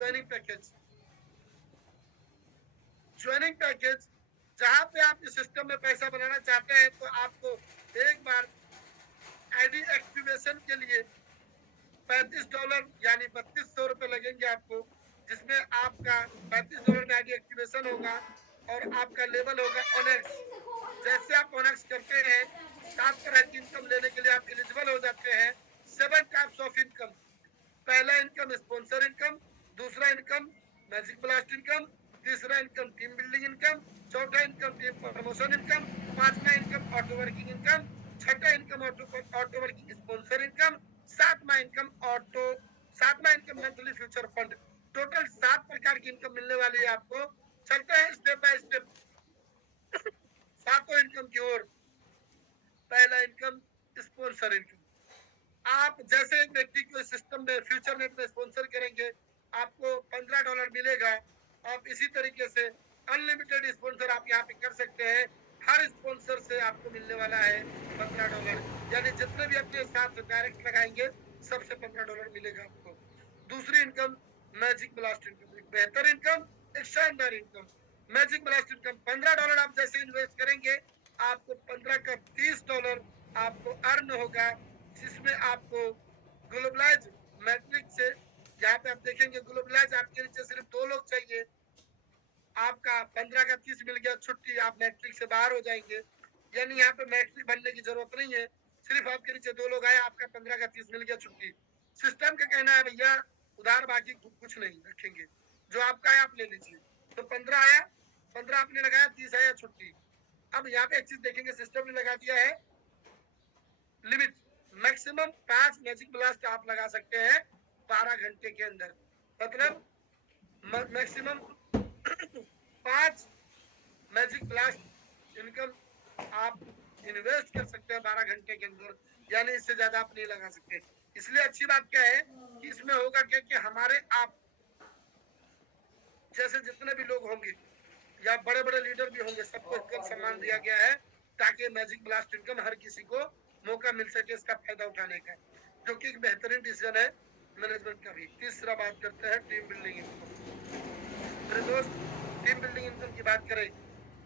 Joining package, joining package जहां पे आप इस सिस्टम में पैसा बनाना चाहते हैं तो आपको एक बार आईडी एक्टिवेशन के लिए $35 यानी $3200 लगेंगे आपको, जिसमें आपका $35 में आईडी एक्टिवेशन होगा और आपका लेवल होगा ओनेक्स। जैसे आप ओनेक्स करते हैं 7 तरह की इनकम लेने के लिए आप एलिजिबल हो जाते हैं। 7 टाइप्स ऑफ इनकम। पहला इनकम स्पॉन्सर इनकम, दूसरा इनकम मैजिक ब्लास्ट इनकम, तीसरा इनकम टीम बिल्डिंग इनकम, चौथा इनकम टीम प्रमोशन इनकम, पांचवा इनकम ऑटो वर्किंग इनकम, छठा income auto working sponsor income, सातवां income monthly future fund. Total 7 प्रकार की income मिलने वाली है आपको। चलते हैं स्टेप बाय स्टेप सातों इनकम की ओर। पहला इनकम स्पॉन्सर इनकम। आप जैसे एक व्यक्ति को इस सिस्टम में फ्यूचर नेट में स्पॉन्सर करेंगे, आपको $15 मिलेगा। आप इसी तरीके से अनलिमिटेड स्पॉन्सर आप यहाँ पे कर सकते हैं। हर स्पॉन्सर से आपको मिलने वाला है $15, यानी जितने भी अपने साथ डायरेक्ट लगाएंगे सबसे $15 मिलेगा आपको। दूसरी इनकम मैजिक ब्लास्ट इनकम, एक बेहतर इनकम, एक शानदार इनकम। मैजिक ब्लास्ट इनकम $15 आप जैसे इन्वेस्ट करेंगे, आपको 15 का $30 आपको अर्न होगा, जिसमें आपको ग्लोबलाइज मैट्रिक्स से, यहाँ पे आप देखेंगे ग्लोबलाइज आपके नीचे सिर्फ 2 लोग चाहिए, आपका 15 का 30 मिल गया, छुट्टी, आप मैट्रिक से बाहर हो जाएंगे। यानी यहाँ पे मैट्रिक बनने की जरूरत नहीं है, सिर्फ आपके नीचे 2 लोग आए, आपका 15 का 30 मिल गया, छुट्टी। सिस्टम का कहना है भैया उधार बाकी कुछ नहीं रखेंगे, जो आपका है आप ले लीजिए। तो 15 आया, 15 आपने लगाया, 30 आया, छुट्टी। अब यहाँ पे एक चीज देखेंगे, सिस्टम ने लगा दिया है लिमिट। मैक्सिमम 5 मैजिक ब्लास्ट आप लगा सकते हैं 12 घंटे के अंदर। मतलब मैक्सिमम 5 मैजिक ब्लास्ट इनकम आप इन्वेस्ट कर सकते हैं 12 घंटे के अंदर, यानी इससे ज्यादा आप नहीं लगा सकते। इसलिए अच्छी बात क्या है कि इसमें होगा क्या कि हमारे आप जैसे जितने भी लोग होंगे या बड़े बड़े लीडर भी होंगे, सबको इक्वल सम्मान दिया गया है, ताकि मैजिक ब्लास्ट इनकम हर किसी को मौका मिल सके इसका फायदा उठाने का, जो कि एक बेहतरीन डिसीजन है मैनेजमेंट का भी। तीसरा बात करते हैं टीम बिल्डिंग इनकम। मेरे दोस्त, टीम बिल्डिंग इनकम की बात करें,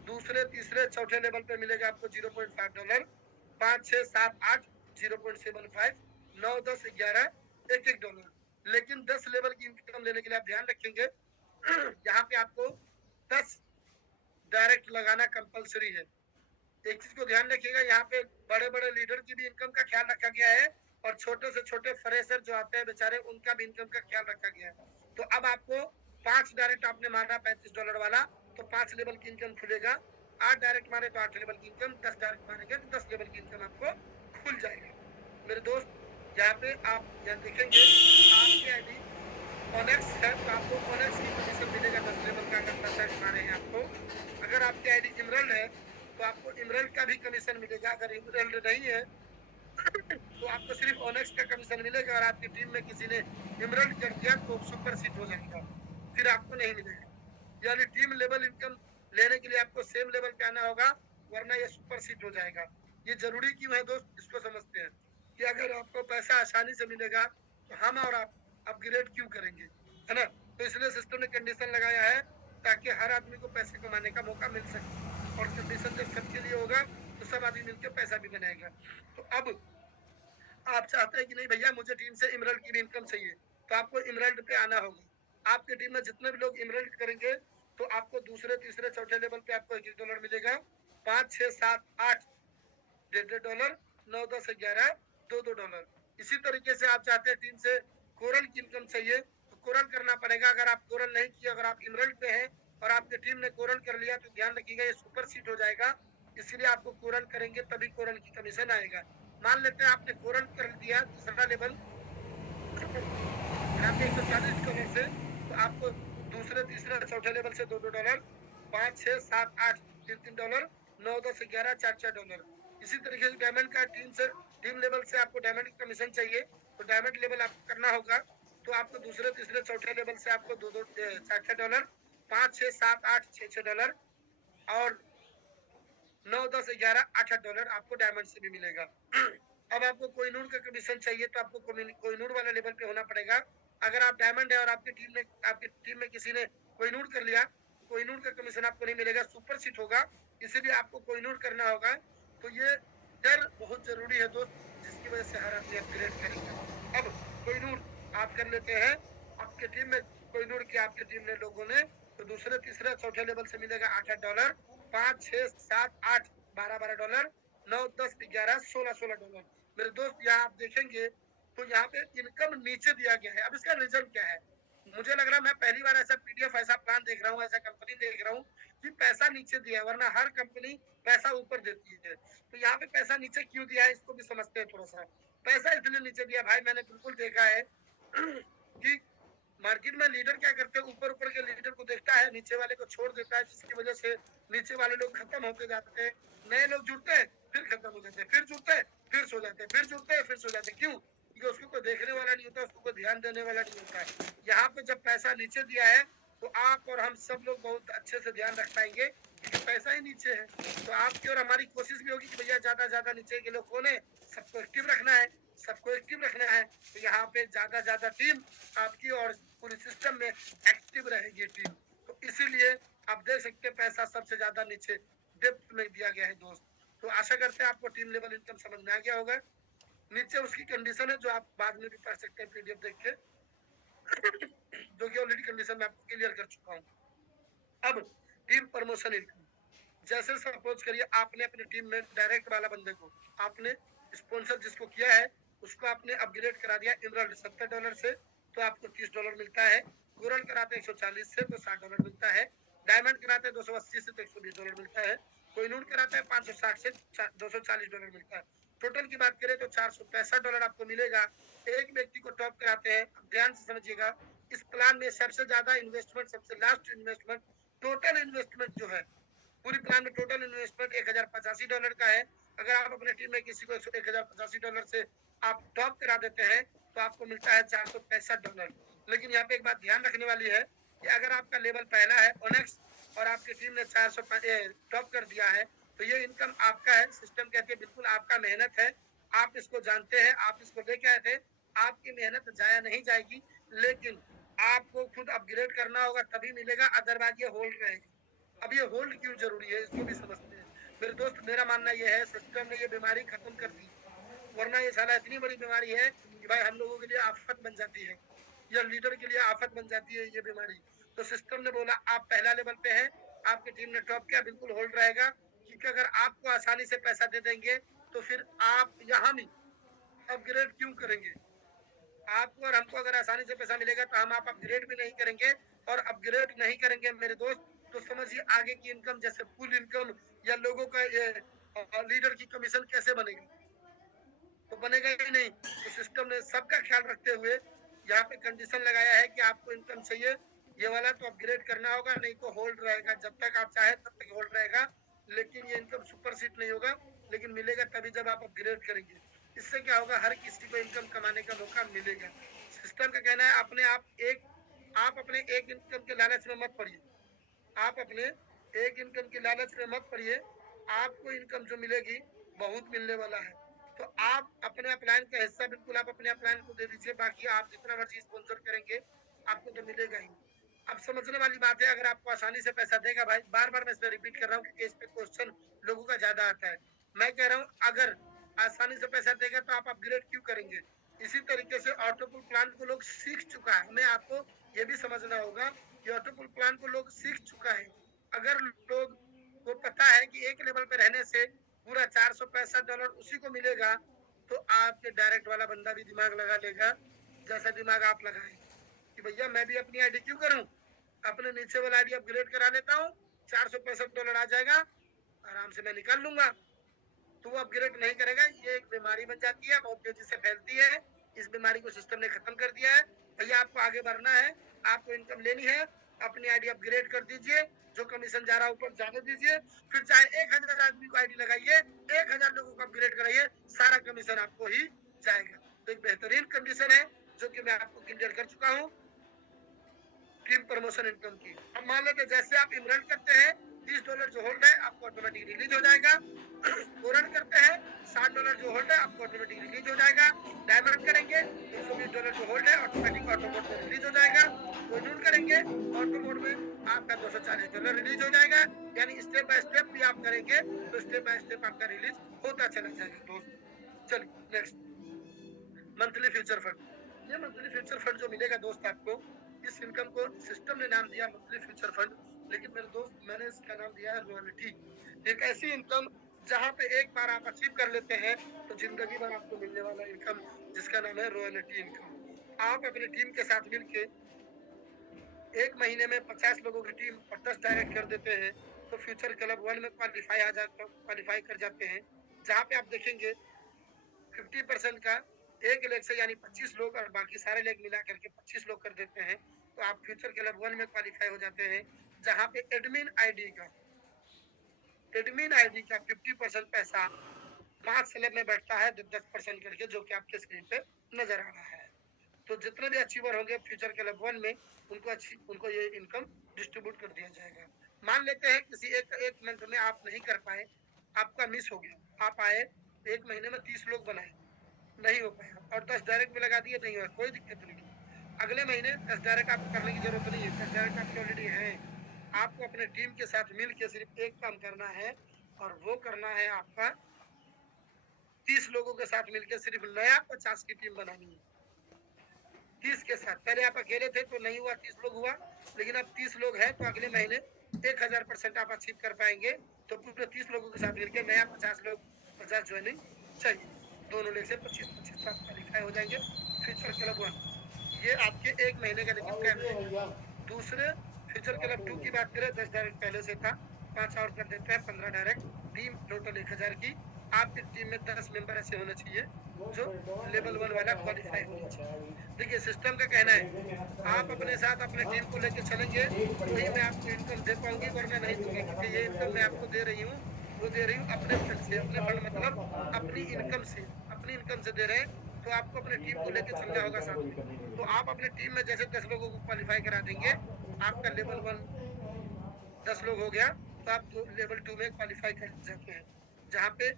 दूसरे तीसरे चौथे लेवल पे मिलेगा आपको $0.5, 5 6 7 8 0.75, 9 10 11 $1। लेकिन 10 लेवल की इनकम लेने के लिए आप ध्यान रखेंगे यहाँ पे आपको 10 डायरेक्ट लगाना कंपलसरी है। एक चीज को ध्यान रखिएगा, यहाँ पे बड़े बड़े लीडर की भी इनकम का ख्याल रखा गया है और छोटे से छोटे फ्रेशर जो आते हैं बेचारे, उनका भी इनकम का ख्याल रखा गया है। तो अब आपको 5 डायरेक्ट आपने माना $35 वाला, तो 5 लेवल की इनकम खुलेगा। 8 डायरेक्ट माने तो 8 लेवल की इनकम, 10 डायरेक्ट मानेंगे तो 10 लेवल की इनकम आपको खुल जाएगा। मेरे दोस्त, यहाँ पे आप यहाँ देखेंगे आपकी आईडी ओनेक्स है तो आपको ओनेक्स की कमीशन मिलेगा 10 लेवल का, अगर 10 मारे हैं आपको। अगर आपकी आईडी इमरल्ड है तो आपको इमरल्ड का भी कमीशन मिलेगा। अगर इमरल्ड नहीं है तो आपको सिर्फ ओनेक्स का कमीशन मिलेगा, और आपकी टीम में किसी ने इमरल्ड कर दिया तो सुपर सीट हो जाएगा, फिर आपको नहीं मिलेगा। यानी टीम लेवल इनकम लेने के लिए आपको सेम लेवल पे आना होगा, वरना ये सुपर सीट हो जाएगा। ये जरूरी क्यों है दोस्त, इसको समझते हैं कि अगर आपको पैसा आसानी से मिलेगा तो हम और आप अपग्रेड क्यों करेंगे, है ना। तो इसलिए सिस्टम ने कंडीशन लगाया है ताकि हर आदमी को पैसे कमाने का मौका मिल सके, और कंडीशन जब सबके लिए होगा तो सब आदमी मिलकर पैसा भी बनाएगा। तो अब आप चाहते हैं कि नहीं भैया मुझे टीम से इमरल्ड की भी इनकम चाहिए, तो आपको इमरल्ड पे आना होगा। आपकी टीम में जितने भी लोग इमरल्ड करेंगे तो आपको दूसरे तीसरे चौथे लेवल पे आपको $1 मिलेगा। 5 6 7 8 $1.5, 9 10 11 $2। इसी तरीके से आप चाहते हैं टीम से कोरल की इनकम चाहिए तो कोरल करना पड़ेगा। अगर आप कोरल नहीं किए, अगर आप इमरल्ड पे हैं और आपकी टीम ने कोरल कर लिया तो ध्यान रखिएगा ये सुपर सीट हो जाएगा, इसलिए आपको कोरल करेंगे तभी कोरल की कमीशन आएगा। मान लेते हैं आपने कोरल कर दिया तीसरा लेवल आपने $140 से, तो आपको दूसरे तीसरे चौथे लेवल से $2, 5 6 7 8 $3, 9 10 11 $4। इसी तरीके से डायमंड का टीम लेवल से आपको डायमंड की कमीशन चाहिए तो डायमंड लेवल आपको करना होगा, तो आपको दूसरे तीसरे चौथे लेवल से आपको $4, 5 6 7 8 $6 और 9 10 11 $8 आपको डायमंड से भी मिलेगा। अब आपको कोहिनूर का कमीशन चाहिए तो आपको कोहिनूर वाले लेवल पे होना पड़ेगा, अगर आप डायमंड है और आपकी टीम में किसी ने कोहिनूर कर लिया, कोहिनूर का कमीशन आपको नहीं मिलेगा, सुपर सीट होगा, इसीलिए आपको कोहिनूर करना होगा। तो ये डर बहुत जरूरी है दोस्त, जिसकी वजह से हर आदमी अपग्रेड करेगा। अब कोहिनूर आप कर लेते हैं, आपके टीम में कोहिनूर किया आपकी टीम ने लोगों ने, तो दूसरे तीसरे चौथे लेवल से मिलेगा $8 5 6 7 8 $12 9 10 11 16 डॉलर। मेरे दोस्त यहाँ आप देखेंगे तो यहाँ पे इनकम नीचे दिया गया है। अब इसका रीजन क्या है? मुझे लग रहा है मैं पहली बार ऐसा पीडीएफ ऐसा प्लान देख रहा हूँ, ऐसा कंपनी देख रहा हूँ कि पैसा नीचे दिया है, वरना हर कंपनी पैसा ऊपर देती है। तो यहाँ पे पैसा नीचे क्यों दिया है इसको भी समझते हैं थोड़ा सा। पैसा इसलिए नीचे दिया भाई, मैंने बिल्कुल देखा है कि मार्केट में लीडर क्या करते हैं, ऊपर ऊपर के लीडर को देखता है, नीचे वाले को छोड़ देता है, जिसकी वजह से नीचे वाले लोग खत्म होते जाते हैं, नए लोग जुड़ते हैं, फिर खत्म हो जाते हैं, फिर जुड़ते हैं, फिर सो जाते हैं, फिर जुड़ते हैं, फिर सो जाते हैं। क्यों? क्योंकि उसको कोई देखने वाला नहीं होता, उसको कोई ध्यान देने वाला नहीं होता है। यहाँ पे जब पैसा नीचे दिया है तो आप और हम सब लोग बहुत अच्छे से ध्यान रख पाएंगे, क्योंकि पैसा ही नीचे है। तो आपकी और हमारी कोशिश भी होगी कि भैया ज्यादा नीचे के लोग कौन है, सबको एक्टिव रखना है, सबको एक्टिव रखना है। तो यहाँ पे ज्यादा टीम आपकी और पूरे सिस्टम में एक्टिव रहेगी टीम। तो इसीलिए आप देख सकते हैं पैसा सबसे ज्यादा नीचे डेप्थ में दिया गया है दोस्त। तो आशा करते हैं आपको टीम लेवल इनकम समझ में आ गया होगा। नीचे उसकी कंडीशन है जो आप बाद में भी पढ़ सकते हैं पीडीएफ देख के, जो कि ऑलरेडी कंडीशन में आपको क्लियर कर चुका हूँ। अब टीम प्रमोशन इनकम, जैसे सपोज करिए आपने अपनी टीम में डायरेक्ट वाला बंदे को आपने स्पॉन्सर जिसको किया है उसको आपने अपग्रेड करा दिया इमराल्ड $70 से, तो आपको $30 मिलता है। कोरल कराते 140 से तो $60 मिलता है। डायमंड कराते 280 से तो $120 मिलता है। कोहिनूर कराता है 560 से $240 मिलता है। टोटल की बात करें तो $465 आपको मिलेगा। एक व्यक्ति को टॉप कराते हैं। ध्यान से समझिएगा, इस प्लान में सबसे ज्यादा इन्वेस्टमेंट, सबसे लास्ट इन्वेस्टमेंट, टोटल इन्वेस्टमेंट जो है पूरी प्लान में टोटल इन्वेस्टमेंट $1085 का है। अगर आप अपने टीम में किसी को $1085 से आप टॉप करा देते हैं तो आपको मिलता है $465। लेकिन यहाँ पे एक बात ध्यान रखने वाली है कि अगर आपका लेवल पहला है ओनेक्स और आपकी टीम ने 400 टॉप कर दिया है तो ये इनकम आपका है। सिस्टम कहती है बिल्कुल आपका मेहनत है, आप इसको जानते हैं, आप इसको लेके आए थे, आपकी मेहनत जाया नहीं जाएगी, लेकिन आपको खुद अपग्रेड करना होगा तभी मिलेगा, अदरवाइज ये होल्ड रहेगी। अब ये होल्ड क्यों जरूरी है इसको भी समझते हैं। मेरे दोस्त मेरा मानना ये है सिस्टम ने ये बीमारी खत्म कर दी, वरना ये साला इतनी बड़ी बीमारी है कि भाई हम लोगों के लिए आफत बन जाती है, या लीडर के लिए आफत बन जाती है ये बीमारी। तो सिस्टम ने बोला आप पहला लेवल पे हैं, आपकी टीम ने टॉप किया, बिल्कुल होल्ड रहेगा, क्योंकि अगर आपको आसानी से पैसा दे देंगे तो फिर आप यहाँ नहीं अपग्रेड क्यों करेंगे। आपको और हमको अगर आसानी से पैसा मिलेगा तो हम आप अपग्रेड भी नहीं करेंगे, और अपग्रेड नहीं करेंगे मेरे दोस्त तो समझिए आगे की इनकम जैसे फुल इनकम या लोगों का ये लीडर की कमीशन कैसे बनेगी, तो बनेगा ही नहीं। तो सिस्टम ने सबका ख्याल रखते हुए यहाँ पे कंडीशन लगाया है कि आपको इनकम चाहिए ये वाला तो अपग्रेड करना होगा, नहीं तो होल्ड रहेगा, जब तक आप चाहे तब तक होल्ड रहेगा। लेकिन ये इनकम सुपर सीट नहीं होगा, लेकिन मिलेगा तभी जब आप अपग्रेड करेंगे। इससे क्या होगा, हर किसी को इनकम कमाने का मौका मिलेगा। सिस्टम का कहना है आप अपने एक इनकम के लालच में मत पड़िए, आप अपने एक इनकम की लालच में मत पड़िए, आपको इनकम जो मिलेगी बहुत मिलने वाला है। तो आप अपने अपलाइन का हिस्सा बिल्कुल आप अपने अपलाइन को दे दीजिए, बाकी आप जितना मर्जी स्पॉन्सर करेंगे आपको तो मिलेगा ही। अब समझने वाली बात है, अगर आपको आसानी से पैसा देगा भाई, बार बार मैं इसमें रिपीट कर रहा हूँ क्योंकि इस पे क्वेश्चन लोगों का ज्यादा आता है। मैं कह रहा हूँ अगर आसानी से पैसा देगा तो आप अपग्रेड क्यों करेंगे। इसी तरीके से ऑटोपुल प्लान को लोग सीख चुका है, हमें आपको ये भी समझना होगा कि ऑटोपुल प्लान को लोग सीख चुका है। अगर लोग को पता है कि एक लेवल पे रहने से पूरा $465 उसी को मिलेगा, तो आपके डायरेक्ट वाला बंदा भी दिमाग लगा लेगा जैसा दिमाग आप लगाए कि भैया मैं भी अपनी आईडी क्यों करूं, अपने नीचे वाला आईडी अपग्रेड करा लेता हूँ, $465 आ जाएगा, आराम से मैं निकाल लूंगा। तो वो अपग्रेड नहीं करेगा, ये एक बीमारी बन जाती है, बहुत तेजी से फैलती है। इस बीमारी को सिस्टम ने खत्म कर दिया है। भैया आपको आगे बढ़ना है, आपको इनकम लेनी है, अपनी आईडी अपग्रेड कर दीजिए, जो कमीशन जा रहा है ऊपर जाने दीजिए, फिर चाहे 1000 आदमी को आईडी लगाइए, 1000 लोगों को अपग्रेड कराइए, सारा कमीशन आपको ही जाएगा। तो एक बेहतरीन कंडीशन है जो कि मैं आपको क्लियर कर चुका हूँ टीम प्रमोशन इनकम की। अब मान लेते जैसे आप इमरान करते हैं $30 जो होल्ड है आपको ऑटोमेटिक रिलीज हो जाएगा, पूर्ण करते हैं $60 जो होल्ड है आपको ऑटोमेटिक रिलीज हो जाएगा। डायमंड करेंगे $120 जो होल्ड है ऑटोमेटिक ऑटो मोड में रिलीज हो जाएगा। कोहिनूर करेंगे ऑटो मोड में आपका $240 रिलीज हो जाएगा। यानी स्टेप बाय स्टेप भी आप करेंगे तो स्टेप बाय स्टेप आपका रिलीज होता चला जाएगा दोस्त। चलिए नेक्स्ट, मंथली फ्यूचर फंड। ये मंथली फ्यूचर फंड जो मिलेगा दोस्त आपको, इस इनकम को सिस्टम ने नाम दिया मंथली फ्यूचर फंड, लेकिन मेरे दोस्त मैंने इसका नाम दिया है रॉयल्टी। एक ऐसी इनकम जहां पे एक बार आप अचीव कर लेते हैं तो जिंदगी भर आपको मिलने वाला इनकम, जिसका नाम है रॉयल्टी इनकम। आप अपनी टीम के साथ मिलके एक महीने में 50 लोगों की टीम और 10 डायरेक्ट कर देते हैं तो फ्यूचर क्लब 1 में क्वालिफाई कर जाते हैं, जहाँ पे आप देखेंगे 50% का एक लेग से यानी 25 लोग और बाकी सारे लेग मिला करके 25 लोग कर देते हैं तो आप फ्यूचर क्लब 1 में क्वालिफाई हो जाते हैं, जहाँ पे एडमिन आईडी का 50% पैसा 5 स्लैब में बैठता है 10% करके, जो कि आपके स्क्रीन पे नजर आ रहा है। तो जितने भी अचीवर होंगे फ्यूचर क्लब 1 में उनको ये इनकम डिस्ट्रीब्यूट कर दिया जाएगा। मान लेते हैं किसी एक मंथ में आप नहीं कर पाए, आपका मिस हो गया, आप आए एक महीने में 30 लोग बनाए, नहीं हो पाया और 10 डायरेक्ट में लगा दिए, नहीं हुआ, कोई दिक्कत नहीं। अगले महीने 10 डायरेक्ट आपको करने की जरूरत नहीं है, 10 डायरेक्ट आपके ऑलरेडी है। आपको अपने टीम के साथ मिल के सिर्फ एक काम करना है और वो करना है आपका 30 लोगों के साथ मिलकर सिर्फ नया 50 की टीम बनानी है। 30 के साथ, पहले आप अकेले थे तो नहीं हुआ, 30 लोग हुआ, लेकिन अब 30 लोग हैं तो अगले महीने 1000% आप अचीव कर पाएंगे। तो पूरे 30 लोगों के साथ मिलकर नया 50 ज्वाइनिंग चाहिए, दोनों लेग से 25-25 तक क्वालिफाई हो जाएंगे फ्यूचर क्लब 1। ये आपके एक महीने का लेकिन टाइम रहेगा। दूसरे फ्यूचर क्लब 2 की बात करें, 10 डायरेक्ट पहले से था, 5 और कर देते हैं 15 डायरेक्ट, टीम टोटल 1000 की। आपकी टीम में 10 मेंबर ऐसे होने चाहिए जो लेवल 1 वाला क्वालिफाई होना चाहिए। देखिए सिस्टम का कहना है आप अपने साथ अपने टीम को लेकर चलेंगे तो ही मैं आपको इनकम दे पाऊंगी, वरना नहीं दूंगी, क्योंकि ये इनकम मैं आपको दे रही हूँ, वो दे रही हूँ अपने फंड से। अपने फंड मतलब अपनी इनकम से, अपनी इनकम से दे रहे हैं, तो आपको अपने टीम को लेकर चलना होगा साथ में। तो आप अपने टीम में जैसे 10 लोगों को क्वालिफाई करा देंगे, आपका लेवल 1 10 लोग हो गया तो आप लेवल 2 में क्वालिफाई कर जाते हैं, जहाँ पे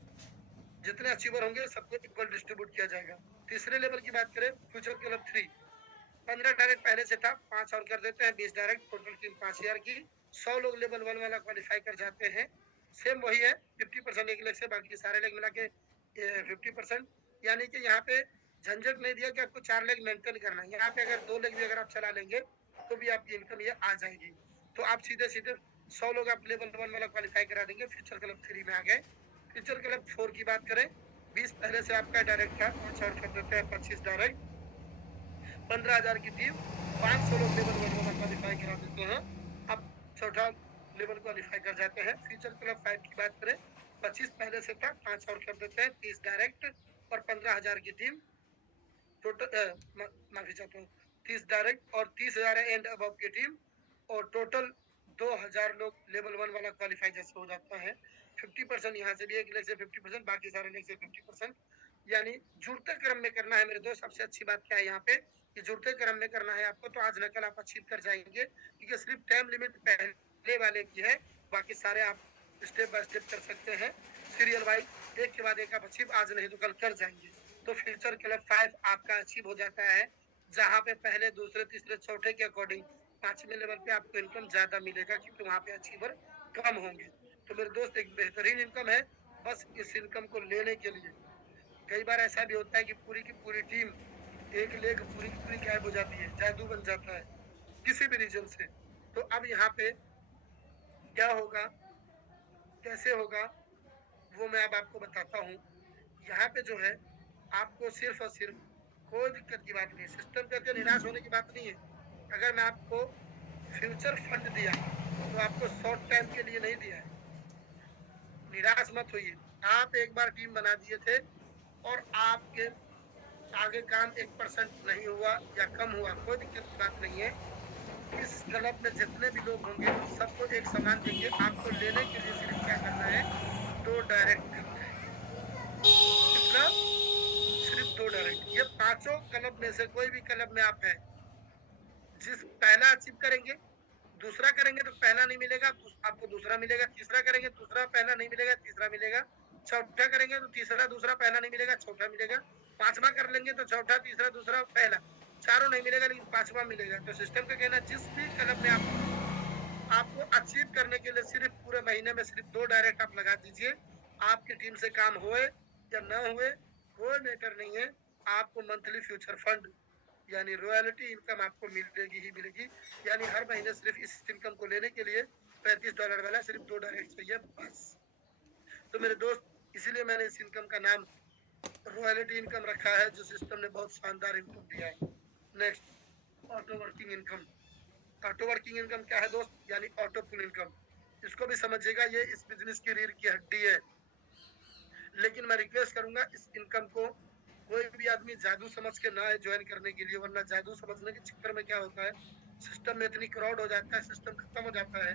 जितने अचीवर होंगे सबको इक्वल डिस्ट्रीब्यूट किया जाएगा। तीसरे लेवल की बात करें, फ्यूचर क्लब 3, 15 डायरेक्ट पहले से था, 5 और कर देते हैं 20 डायरेक्ट, टोटल टीम 5000 की। 100 लोग लेवल 1 वाला क्वालिफाई कर जाते हैं। सेम वही है, 50% एक लेग से, बाकी सारे लेग मिला के 50%। यानी कि यहाँ पे झंझट नहीं दिया कि आपको 4 लेग मेंटेन करना है, यहाँ पे अगर 2 लेग भी अगर आप चला लेंगे तो भी आपकी इनकम ये आ जाएगी। तो आप सीधे सीधे 100 लोग आप लेवल 1 वाला क्वालिफाई करा देंगे, फ्यूचर क्लब 3 में आ गए। फ्यूचर क्लब 4 की बात करें, 20 पहले से आपका डायरेक्ट था, 5 और कर देते हैं 25 डायरेक्ट, 15,000 की टीम, 500 लोग लेवल 1 वाला क्वालिफाई करा देते हैं। अब चौथा लेवल क्वालिफाई कर जाते हैं। फ्यूचर क्लब 5 की बात करें, 25 पहले से था, 5 और कर देते हैं 30 डायरेक्ट और 15,000 की टीम टोटल, माफी चाहता हूँ, 30 डायरेक्ट और 30,000 एंड अबव की टीम, और टोटल 2000 लोग लेवल 1 वाला क्वालिफाई जैसे हो जाता है। 50% यहाँ से भी एक लेग से 50%, बाकी सारे लेग से 50%, यानी जुड़ते क्रम में करना है मेरे दोस्त। सबसे अच्छी बात क्या है यहाँ पे कि जुड़ते क्रम में करना है आपको, तो आज न कल आप अचीव कर जाएंगे, क्योंकि सिर्फ टाइम लिमिट पहले वाले की है, बाकी सारे आप स्टेप बाय स्टेप कर सकते हैं, सीरियल वाइज, एक के बाद एक आप अचीव आज नहीं तो कल कर जाएंगे। तो फ्यूचर क्लब 5 आपका अचीव हो जाता है, जहाँ पे पहले दूसरे तीसरे चौथे के अकॉर्डिंग 5वें लेवल पे आपको इनकम ज्यादा मिलेगा, क्योंकि वहाँ पे अचीवर कम होंगे। तो मेरे दोस्त एक बेहतरीन इनकम है, बस इस इनकम को लेने के लिए कई बार ऐसा भी होता है कि पूरी की पूरी टीम, एक लेग पूरी की पूरी गायब हो जाती है, जादू बन जाता है किसी भी रीजन से। तो अब यहाँ पे क्या होगा, कैसे होगा, वो मैं अब आपको बताता हूँ। यहाँ पे जो है आपको सिर्फ और सिर्फ कोई दिक्कत की बात नहीं, सिस्टम करके निराश होने की बात नहीं है। अगर मैं आपको फ्यूचर फंड दिया तो आपको शॉर्ट टाइम के लिए नहीं दिया है, निराश मत होइए। आप एक बार टीम बना दिए थे और आपके आगे काम 1% नहीं हुआ या कम हुआ, कोई दिक्कत की बात नहीं है। इस क्लब में जितने भी लोग होंगे सबको एक समान देंगे। आपको लेने के लिए सिर्फ क्या करना है, 2 डायरेक्ट करना है। कितना? सिर्फ 2 डायरेक्ट। ये पांचों क्लब में से कोई भी क्लब में आप है, जिस पहला अचीव करेंगे, दूसरा करेंगे तो पहला नहीं मिलेगा, आपको दूसरा मिलेगा, तीसरा करेंगे दूसरा, पहला नहीं मिलेगा, तीसरा मिलेगा, चौथा करेंगे तो तीसरा दूसरा पहला नहीं मिलेगा, चौथा मिलेगा। पांचवा कर लेंगे तो चौथा तीसरा दूसरा पहला, चारों नहीं मिलेगा लेकिन पांचवा मिलेगा। तो सिस्टम का कहना जिस भी कलम में आपको अचीव करने के लिए सिर्फ पूरे महीने में सिर्फ 2 डायरेक्ट आप लगा दीजिए। आपकी टीम से काम हुए या न हुए कोई मैटर नहीं है, आपको मंथली फ्यूचर फंड यानी रॉयल्टी इनकम आपको मिलेगी ही मिलेगी। यानी हर महीने सिर्फ इस इनकम को लेने के लिए $35 वाला सिर्फ 2 डायरेक्ट चाहिए बस। तो मेरे दोस्त, इसीलिए मैंने इस इनकम का नाम रॉयल्टी इनकम रखा है, जो सिस्टम ने बहुत शानदार इनकम दिया है। Next, auto working income. Auto working income क्या है दोस्त? यानी ऑटो पुल इनकम। इसको भी समझिएगा, ये इस बिजनेस की रीढ़ की हड्डी है। लेकिन मैं रिक्वेस्ट करूंगा, इस इनकम को कोई भी आदमी जादू समझ के ना ज्वाइन करने के लिए, वरना जादू समझने के चक्कर में क्या होता है, सिस्टम में इतनी क्राउड हो जाता है, सिस्टम खत्म हो जाता है।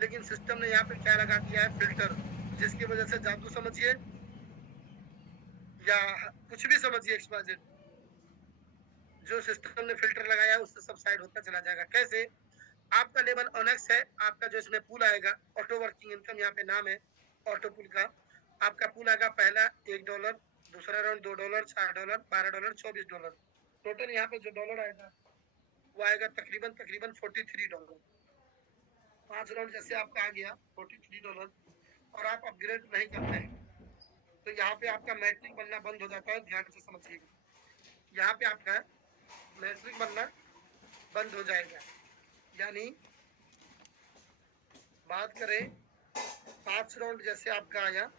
लेकिन सिस्टम ने यहाँ पे क्या लगा दिया है, फिल्टर, जिसकी वजह से जादू समझिए या कुछ भी समझिए, XYZ, जो सिस्टम ने फिल्टर लगाया है उससे सब साइड होता चला जाएगा। कैसे? आपका लेवल ऑनेक्स है, आपका जो इसमें पूल आएगा, ऑटो वर्किंग इनकम यहाँ पे नाम है ऑटो पुल का। आपका पुल आएगा पहला $1, दूसरा राउंड $2, $4, $12, $24। टोटल यहाँ पे जो डॉलर आएगा वो आएगा तकरीबन तकरीबन $43। 5 राउंड जैसे आपका आ गया $43 और आप अपग्रेड नहीं करते हैं तो यहाँ पे आपका मैट्रिक बनना बंद हो जाता है। ध्यान से समझिएगा, यहाँ पे आपका मैट्रिक बनना बंद हो जाएगा। यानी बात करें 5 राउंड जैसे आपका आया,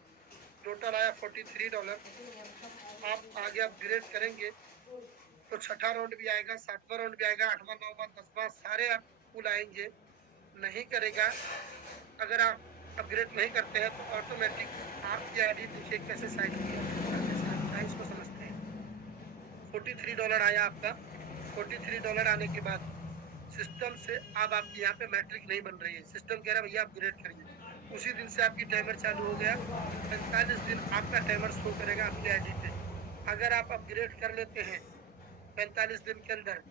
टोटल आया $43। आप आगे अपग्रेड करेंगे तो छठा राउंड भी आएगा, सातवां राउंड भी आएगा, आठवां, नौवां, 10वां सारे आप पुल आएंगे। नहीं करेगा, अगर आप अपग्रेड नहीं करते हैं तो ऑटोमेटिक आपकी आईडी देखिए कैसे साइड है, इसको समझते हैं। $43 आया आपका। $43 आने के बाद सिस्टम से अब आपकी यहाँ पे मैट्रिक नहीं बन रही है, सिस्टम कह रहा है भैया अपग्रेड करिए। उसी दिन से आपकी टाइमर चालू हो गया, 45 दिन आपका टाइमर शो करेगा आपकी आईडी पे। अगर आप अपग्रेड कर लेते हैं 45 दिन के अंदर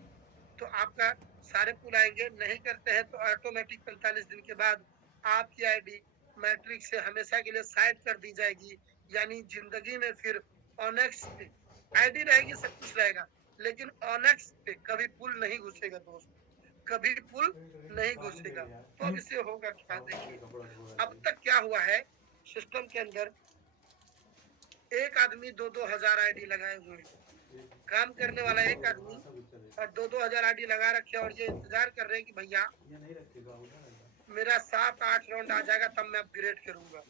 तो आपका सारे पुल आएंगे। नहीं करते हैं तो ऑटोमेटिक 45 दिन के बाद आपकी आईडी मैट्रिक से हमेशा के लिए साइड कर दी जाएगी। यानी जिंदगी में फिर ऑनेक्स पे आईडी रहेगी, सब कुछ रहेगा, लेकिन ऑनेक्स पे कभी पुल नहीं घुसेगा दोस्त, कभी पुल नहीं घुसेगा। तो अब इससे होगा क्या, देखिए अब तक क्या हुआ है सिस्टम के अंदर, एक आदमी 2-2 हजार आईडी लगाए हुए हैं, काम करने वाला एक आदमी और 2-2 हजार आईडी लगा रखे और ये इंतजार कर रहे हैं कि भैया मेरा 7-8 राउंड आ जाएगा तब मैं अपग्रेड करूंगा,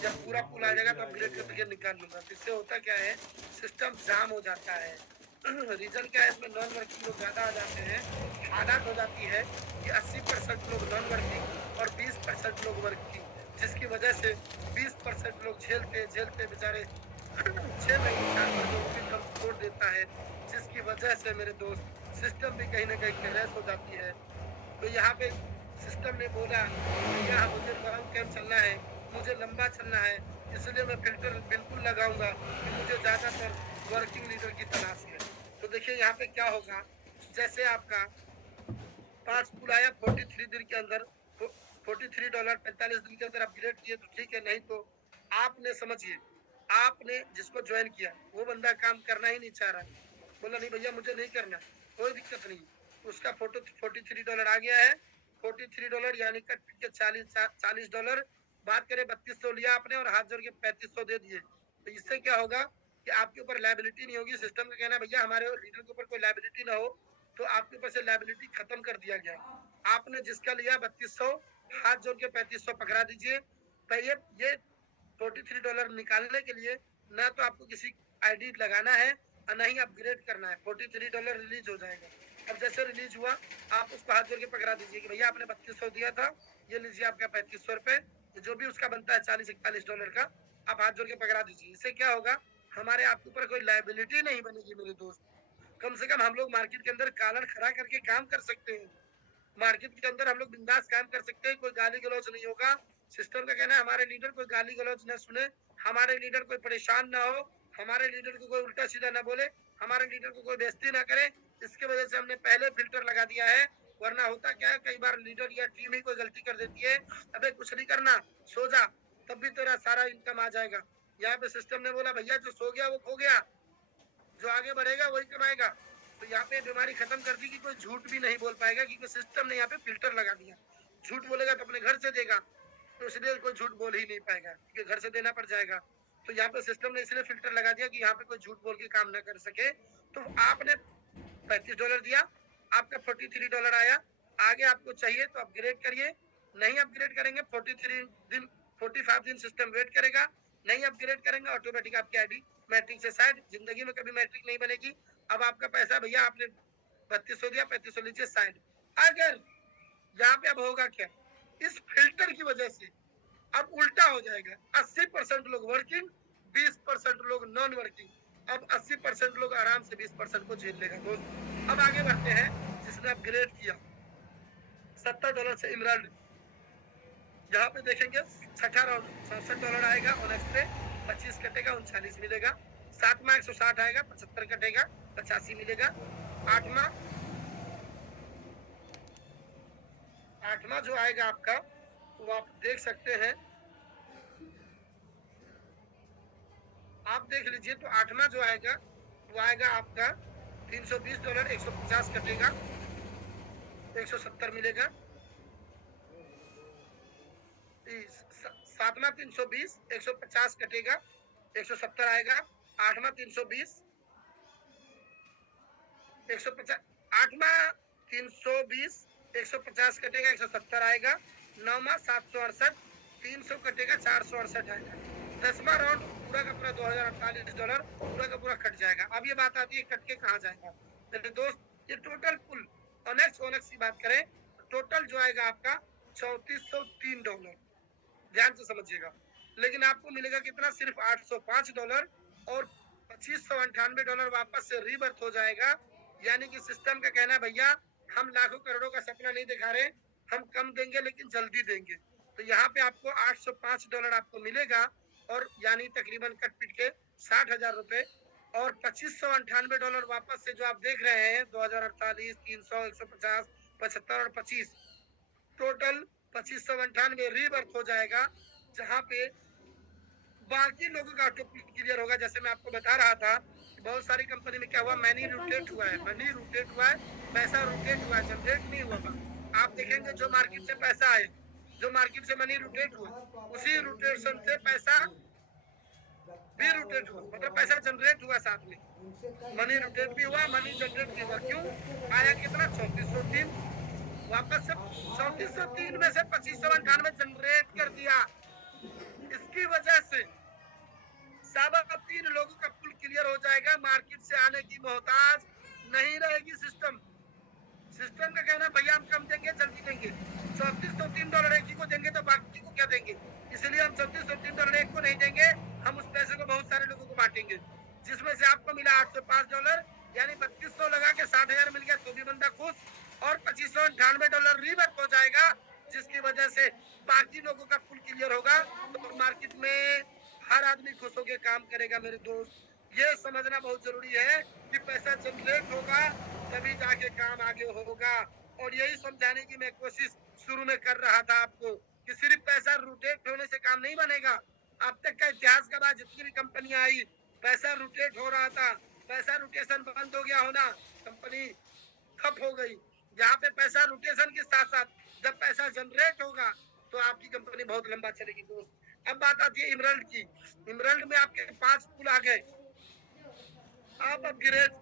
जब पूरा पुल आ जाएगा तो अपग्रेड करके निकाल लूंगा। इससे होता क्या है, सिस्टम जाम हो जाता है। रीजन क्या है, इसमें नॉन वर्किंग लोग ज्यादा आ जाते हैं। हालात हो जाती है कि 80% लोग नॉन वर्किंग और 20% लोग वर्किंग, जिसकी वजह से 20% लोग झेलते झेलते बेचारे 6 महीने 4 महीने वो भी कम छोड़ देता है, जिसकी वजह से मेरे दोस्त सिस्टम भी कहीं ना कहीं क्रैश हो जाती है। तो यहाँ पे सिस्टम ने बोला भैया मुझे लॉन्ग टाइम चलना है, मुझे लंबा चलना है, इसलिए मैं फिल्टर बिल्कुल लगाऊंगा कि मुझे ज्यादातर वर्किंग लीडर की तलाश है। तो देखिए यहाँ पे क्या होगा, जैसे आपका 5 पुल आया 43 दिन के अंदर, $43 45 दिन के अंदर अपग्रेड किए तो ठीक है, नहीं तो आपने समझिए, आपने जिसको ज्वाइन किया वो बंदा काम करना ही नहीं चाह रहा, बोला नहीं भैया मुझे नहीं करना, कोई दिक्कत नहीं, उसका $43 आ गया है। $43 यानी कट पिट के $40 बात करें 3200 लिया आपने और हाथ जोड़ के 3500 दे दिए। तो इससे क्या होगा कि आपके ऊपर लायबिलिटी नहीं होगी। सिस्टम का कहना भैया हमारे लीडर के ऊपर कोई लायबिलिटी ना हो, तो आपके ऊपर से लायबिलिटी खत्म कर दिया गया। आपने जिसका लिया 3200, हाथ जोड़ के 3500 पकड़ा दीजिए। तो ये $43 निकालने के लिए ना तो आपको किसी आईडी लगाना है और ना ही अपग्रेड करना है, $43 रिलीज हो जाएगा। अब जैसे रिलीज हुआ आप उसको हाथ जोड़ के पकड़ा दीजिए कि भैया आपने 3200 दिया था, ये लीजिए आपका 3500 रुपए, जो भी उसका बनता है $40-41 का, आप हाथ जोड़ के पकड़ा दीजिए। इससे क्या होगा, हमारे आपके ऊपर कोई लायबिलिटी नहीं बनेगी मेरे दोस्त। कम से कम हम लोग मार्केट के अंदर कालर खड़ा करके काम कर सकते हैं, मार्केट के अंदर हम लोग बिंदास काम कर सकते हैं, कोई गाली गलौज नहीं होगा। सिस्टम का कहना है हमारे लीडर कोई गाली गलौज न सुने, हमारे लीडर कोई परेशान ना हो, हमारे लीडर को कोई उल्टा सीधा ना बोले, हमारे लीडर को कोई बेइज्जती ना करे। इसके वजह से हमने पहले फिल्टर लगा दिया है। वरना होता क्या है, कई बार लीडर या टीम ही कोई गलती कर देती है, अबे कुछ नहीं करना, सो जा, तब भी तेरा सारा इनकम आ जाएगा। यहाँ पे सिस्टम ने बोला भैया जो सो गया वो खो गया, जो आगे बढ़ेगा वही कमाएगा। तो यहाँ पे बीमारी खत्म कर दी कि कोई झूठ भी नहीं बोल पाएगा, क्योंकि सिस्टम ने यहाँ पे फिल्टर लगा दिया। झूठ बोलेगा तो अपने घर से देगा, तो इसलिए कोई झूठ बोल ही नहीं पाएगा, क्योंकि घर से देना पड़ जाएगा। तो यहाँ पे सिस्टम ने इसलिए फिल्टर लगा दिया कि यहाँ पे कोई झूठ बोल के काम ना कर सके। तो आपने $35 दिया, आपका $43 आया। आगे आपको चाहिए तो अपग्रेड करिए, नहीं अपग्रेड करेंगे 45 दिन सिस्टम वेट करेगा। नहीं अपग्रेड करेंगे ऑटोमेटिक आपकी आईडी मैट्रिक से साइड, जिंदगी में कभी मैट्रिक नहीं बनेगी। अब आपका पैसा भैया आपने 3200 दिया, 3500 लीजिए साइड। अगर यहाँ पे अब होगा क्या, इस फिल्टर की वजह से अब उल्टा हो जाएगा। 80% लोग वर्किंग, 20% लोग नॉन वर्किंग। अब 80% लोग आराम से 20% को झेल लेगा दोस्त। अब आगे बढ़ते हैं, जिसने अपग्रेड किया $70 से इमराल्ड, यहाँ पे देखेंगे छठा राउंड $67 आएगा, ओनेक्स पे 25 कटेगा, 39 मिलेगा। 7वां 160 आएगा, 75 कटेगा, 85 मिलेगा। आठवां जो आएगा आपका वो आप देख सकते हैं, आप देख लीजिए। तो आठवां जो आएगा वो आएगा आपका $320, 150 कटेगा, 170 मिलेगा। 7वां 320, 150 कटेगा, 170 आएगा। 8वां 320, 150, 8वां 320, 150 कटेगा, 170 आएगा। 9वां 768, 300 कटेगा, 468 आएगा। 10वां राउंड पूरा का पूरा $2048 पूरा का पूरा कट जाएगा। अब ये बात आती है कट के कहाँ जाएगा। तो दोस्त ये टोटल कुल ओनेक्स की बात करें, टोटल जो आएगा आपका $3403, ध्यान से समझिएगा। लेकिन आपको मिलेगा कितना, सिर्फ $805 और $2598 वापस से रीबर्थ हो जाएगा। यानी कि सिस्टम का कहना है भैया हम लाखों करोड़ों का सपना नहीं दिखा रहे, हम कम देंगे लेकिन जल्दी देंगे। तो यहाँ पे आपको $805 आपको मिलेगा, और यानी तकरीबन कट पिट के 60,000 रुपए। और $2598 वापस से जो आप देख रहे हैं 2048, 300, 150, 75 और 25, टोटल 2598 रीबर्थ हो जाएगा, जहाँ पे बाकी लोगों का ऑटो क्लियर होगा। जैसे मैं आपको बता रहा था बहुत सारी कंपनी में क्या हुआ, मनी रोटेट हुआ है, पैसा रोटेट हुआ है, जनरेट नहीं हुआ। आप देखेंगे जो मार्केट से पैसा आए, जो मार्केट से मनी रोटेट हुआ, उसी रोटेशन से पैसा भी रोटेट हुआ, मतलब पैसा जनरेट हुआ, साथ में मनी रोटेट भी हुआ, मनी जनरेट भी हुआ। क्यों आया, कितना 3403, वापस से 3403 में से 2598 जनरेट कर दिया। इसकी वजह से 3 लोगों का पुल क्लियर हो जाएगा, मार्केट से आने की मोहताज नहीं रहेगी। सिस्टम का कहना भैया हम कम देंगे, जल्दी देंगे। $3403 एक ही को देंगे तो बाकी को क्या देंगे, इसलिए हम $3403 एक को नहीं देंगे, हम उस पैसे को बहुत सारे लोगों को बांटेंगे। जिसमें से आपको मिला $805, यानी 3200 लगा के 60,000 मिल गया, तो भी बंदा खुश। और $2598 रीबर्थ हो जाएगा, जिसकी वजह से बाकी लोगों का पुल क्लियर होगा। तो मार्केट में हर आदमी खुश होकर काम करेगा। मेरे दोस्त ये समझना बहुत जरूरी है कि पैसा जनरेट होगा तभी जाके काम आगे होगा। और यही समझाने की मैं कोशिश शुरू में कर रहा था आपको कि सिर्फ पैसा रोटेट होने से काम नहीं बनेगा। अब तक का इतिहास का बाद जितनी भी कंपनियां आई, पैसा रोटेट हो रहा था, पैसा रोटेशन बंद हो गया होना, कंपनी ठप हो गई। यहाँ पे पैसा रोटेशन के साथ साथ जब पैसा जनरेट होगा तो आपकी कंपनी बहुत लंबा चलेगी दोस्त। अब बात आती है इमरल्ड की। इमरल्ड में आपके 5 पुल आ गए, आप अपग्रेड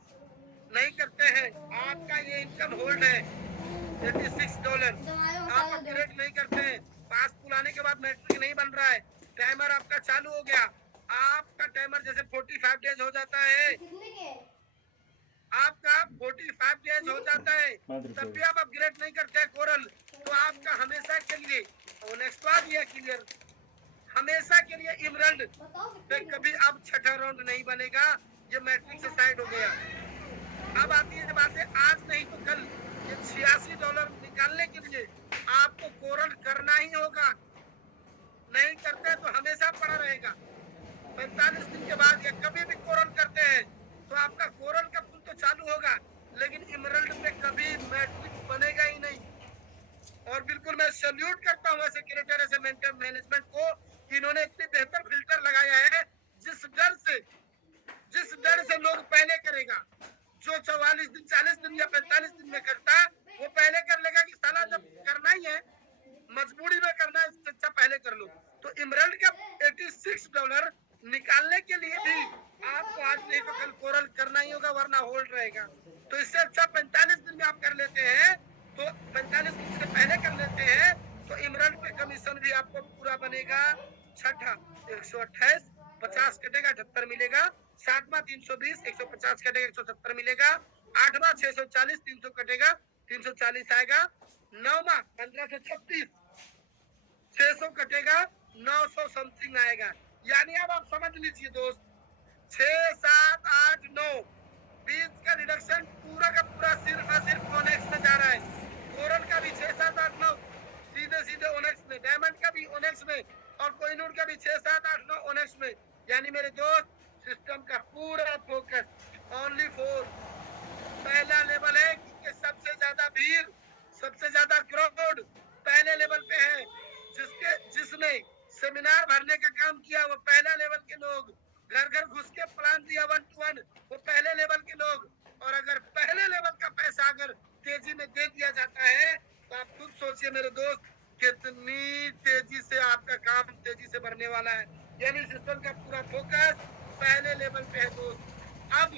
नहीं करते हैं, आपका ये इनकम होल्ड है $86। आप अपग्रेड नहीं करते हैं, 5 पुल आने के बाद मैट्रिक नहीं बन रहा है, टाइमर आपका चालू हो गया, आपका टाइमर जैसे 45 डेज हो जाता है, आपका 45 डेज हो जाता है, तब भी आप अपग्रेड नहीं करते हैं कोरल, तो आपका हमेशा के लिए और नेक्स्ट बार ये क्लियर, हमेशा के लिए इमरल्ड पे कभी अब छठा राउंड नहीं बनेगा। ये मैट्रिक से साइड हो गया। अब आती है बात है, आज नहीं तो कल ये $86 निकालने के लिए आपको कोरल करना ही होगा। नहीं करते तो हमेशा पड़ा रहेगा। 45 दिन के बाद या कभी भी कोरल करते हैं तो आपका कोरल का पुल तो चालू होगा, लेकिन इमरल्ड पे कभी मैट्रिक बनेगा ही नहीं। और बिल्कुल मैं सैल्यूट करता हूँ सेक्रेटरी से मैनेजमेंट को, इन्होंने इतनी बेहतर फिल्टर लगाया है जिस डर से लोग पहले करेगा, जो 44 दिन 40 दिन या 45 दिन में करता वो पहले कर लेगा कि साला जब करना ही है मजबूरी में करना है इससे अच्छा पहले कर लो। तो इमराल्ड का $86 निकालने के लिए भी आपको आज नहीं तो कल कोरल करना ही होगा वरना होल्ड रहेगा। तो इससे अच्छा 45 दिन में आप कर लेते हैं, तो 45 दिन से पहले कर लेते हैं तो इमराल्ड पे कमीशन भी आपको पूरा बनेगा। छठा 128 50 कटेगा 78 मिलेगा। सातवां 320 150 कटेगा 170 मिलेगा। आठवां 640 300 कटेगा 340 आएगा। नौवां 1536 600 कटेगा 900 समथिंग आएगा। यानी अब आप समझ लीजिए दोस्त 6 7 8 9 20 का डिडक्शन पूरा का पूरा सिर्फ और सिर्फ ओनेक्स में जा रहा है। कोरल का भी 6 7 8 9 सीधे सीधे ओनेक्स में, डायमंड का भी ओनेक्स में और कोहिनूर का भी 6 7 8 9 ओनेक्स में। यानी मेरे दोस्त सिस्टम का पूरा फोकस ओनली फॉर पहला लेवल है क्योंकि सबसे ज्यादा भीड़ सबसे ज्यादा क्राउड पहले लेवल पे है। जिसने सेमिनार भरने का काम किया वो पहला लेवल के लोग, घर घर घुस के प्लान दिया 1 to 1 वो पहले लेवल के लोग। और अगर पहले लेवल का पैसा अगर तेजी में दे दिया जाता है तो आप खुद सोचिए मेरे दोस्त कितनी तेजी से आपका काम तेजी से बढ़ने वाला है। यानी सिस्टम का पूरा फोकस पहले लेवल पे है दोस्त। अब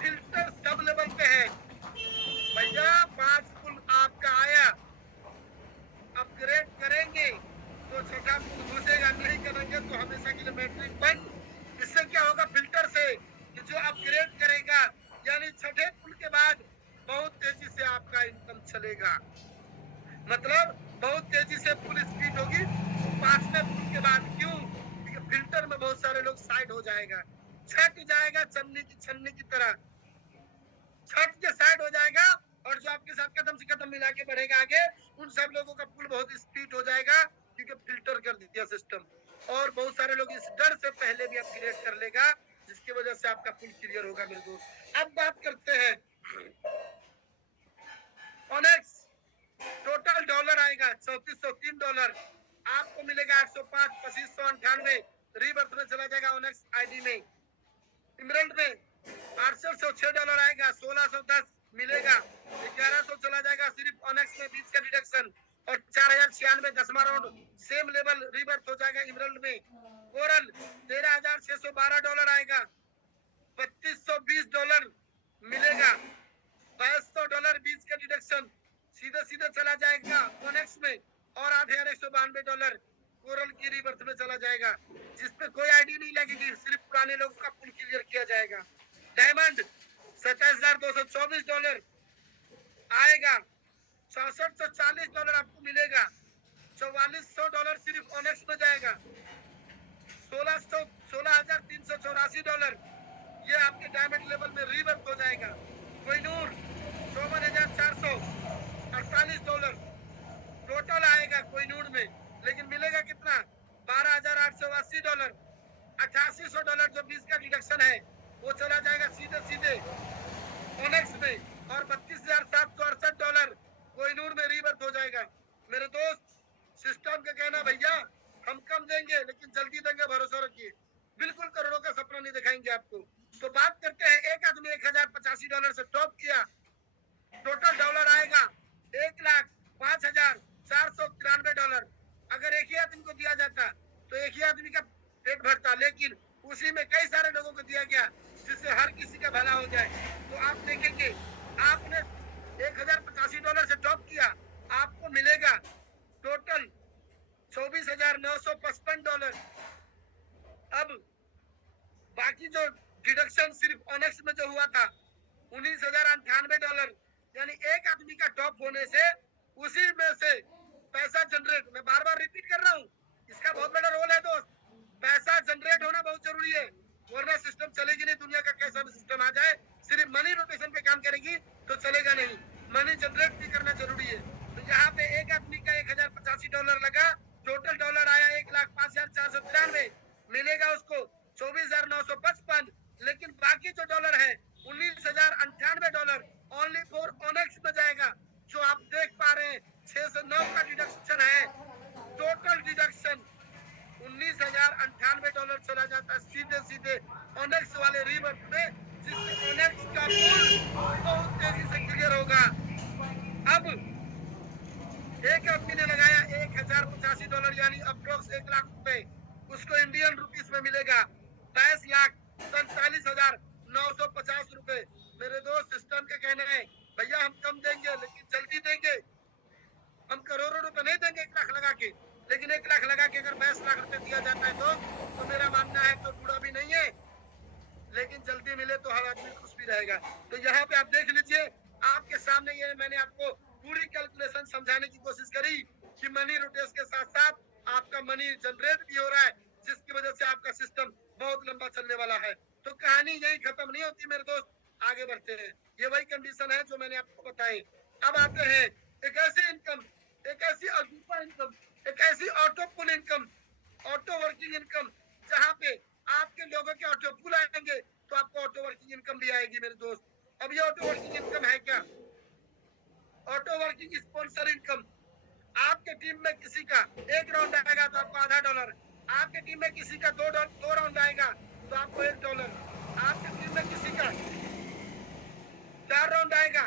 फिल्टर सब लेवल पे है भैया। 5 पुल आपका आया, अपग्रेड करेंगे तो छठा पुल घुसेगा, नहीं करेंगे तो हमेशा के लिए मैट्रिक बंद। इससे क्या होगा फिल्टर से कि जो अपग्रेड करेगा यानी छठे पुल के बाद बहुत तेजी से आपका इनकम चलेगा, मतलब बहुत तेजी से पुल स्पीड होगी 5वें पुल के बाद। क्यों? क्योंकि फिल्टर में बहुत सारे लोग साइड हो जाएगा, छट जाएगा छन्नी की तरह छट के साइड हो जाएगा और जो आपके साथ कदम से कदम मिला के बढ़ेगा आगे उन सब लोगों का पुल बहुत स्पीड हो जाएगा क्योंकि फिल्टर कर दिया सिस्टम। और बहुत सारे लोग इस डर से पहले भी अपग्रेड कर लेगा जिसकी वजह से आपका पुल क्लियर होगा मेरे दोस्त। अब बात करते हैं ओनेक्स। टोटल डॉलर आएगा $3403, आपको मिलेगा 805 2598 रीबर्थ में चला जाएगा ओनेक्स आईडी में। इमराल्ड में $806 आएगा 1610 मिलेगा। 1100 चला जाएगा सिर्फ ओनेक्स में 20 का डिडक्शन और 4096 10वां राउंड सेम लेवल रीबर्थ हो जाएगा इमराल्ड में। कोरल $13,612 आएगा, $3220 मिलेगा। $2200 20 का डिडक्शन सीधे सीधे चला जाएगा ओनेक्स में और $8192 कोरल की रीबर्थ में चला जाएगा जिसपे कोई आईडी नहीं लगेगी, सिर्फ पुराने लोगों का पुल क्लियर किया जाएगा। डायमंड $27,224 आएगा, $6440 आपको मिलेगा। $4400 सिर्फ ओनेक्स में जाएगा। $16,384 ये आपके डायमंड लेवल में रीबर्थ हो जाएगा। कोहिनूर $54,448 टोटल आएगा कोहिनूर में, लेकिन मिलेगा कितना? $12,880। $8800 जो 20 का डिडक्शन है वो चला जाएगा सीधे सीधे ओनेक्स में और $32,768 कोहिनूर में रीबर्थ हो जाएगा। मेरे दोस्त सिस्टम का कहना भैया हम कम देंगे लेकिन जल्दी देंगे, भरोसा रखिए, बिल्कुल करोड़ों का सपना नहीं दिखाएंगे आपको। तो बात करते हैं एक आदमी $1085 से टॉप किया, टोटल डॉलर आएगा $1,05,493। अगर एक ही आदमी को दिया जाता तो एक ही आदमी का पेट भरता, लेकिन उसी में कई सारे लोगों को दिया गया जिससे हर किसी का भला हो जाए। तो आप देखेंगे आपने $1,085 से टॉप किया, आपको मिलेगा टोटल $24,955। अब बाकी जो डिडक्शन सिर्फ ओनेक्स में जो हुआ था $19,098, यानी एक आदमी का टॉप होने से उसी में से पैसा जनरेट, मैं बार बार रिपीट कर रहा हूँ, इसका बहुत बड़ा रोल है दोस्त। पैसा जनरेट होना बहुत जरूरी है वरना सिस्टम चलेगी नहीं। दुनिया का कैसा भी सिस्टम आ जाए सिर्फ मनी रोटेशन पे काम करेगी तो चलेगा नहीं, मनी जनरेट भी करना जरूरी है। तो यहाँ पे एक आदमी का $1,085 लगा, टोटल डॉलर आया 1,05,493 मिलेगा उसको 24,955। लेकिन बाकी जो डॉलर है $19,098 ओनली फॉर ओनेक्स में जाएगा। जो आप देख पा रहे हैं 6 से 9 का डिडक्शन है, टोटल डिडक्शन $19,098 $98 चला जाता है सीधे सीधे ओनेक्स वाले रिवर्स पे, जिससे ओनेक्स का पुल बहुत तेजी से क्लियर होगा। अब एक आदमी ने लगाया $1085 यानी अप्रोक्स 1 लाख रुपए, उसको इंडियन रुपीस में मिलेगा 22,47,950 रुपए। मेरे दोस्त सिस्टम के कहने हैं भैया हम कम देंगे लेकिन जल्दी देंगे, हम करोड़ों रुपए नहीं देंगे 1 लाख लगा के, लेकिन 1 लाख लगा के अगर 22 लाख रुपए दिया जाता है तो मेरा मानना है तो बुरा भी नहीं है, लेकिन जल्दी मिले तो हर आदमी खुश भी रहेगा। तो यहाँ पे आप देख लीजिए, आपके सामने ये मैंने आपको पूरी कैलकुलेशन समझाने की कोशिश करी कि मनी रोटेशन के साथ साथ आपका मनी जनरेट भी हो रहा है, जिसकी वजह से आपका सिस्टम बहुत लंबा चलने वाला है। तो कहानी यही खत्म नहीं होती मेरे दोस्त, आगे बढ़ते हैं। ये वही कंडीशन है जो मैंने आपको बताई। अब आते हैं एक ऐसी इनकम, एक ऐसी अजूबा इनकम, एक ऐसी ऑटो पुल इनकम, ऑटो वर्किंग इनकम, जहाँ पे आपके लोगों के ऑटो पुल आएंगे तो आपको ऑटो वर्किंग इनकम भी आएगी मेरे दोस्त। अब ये ऑटो वर्किंग इनकम है क्या? Auto working sponsor income. आपके टीम में किसी का 1 राउंड आएगा तो आपको $0.5, आपके टीम में किसी का 2 राउंड आएगा तो आपको $1, आपके टीम में किसी का 4 राउंड आएगा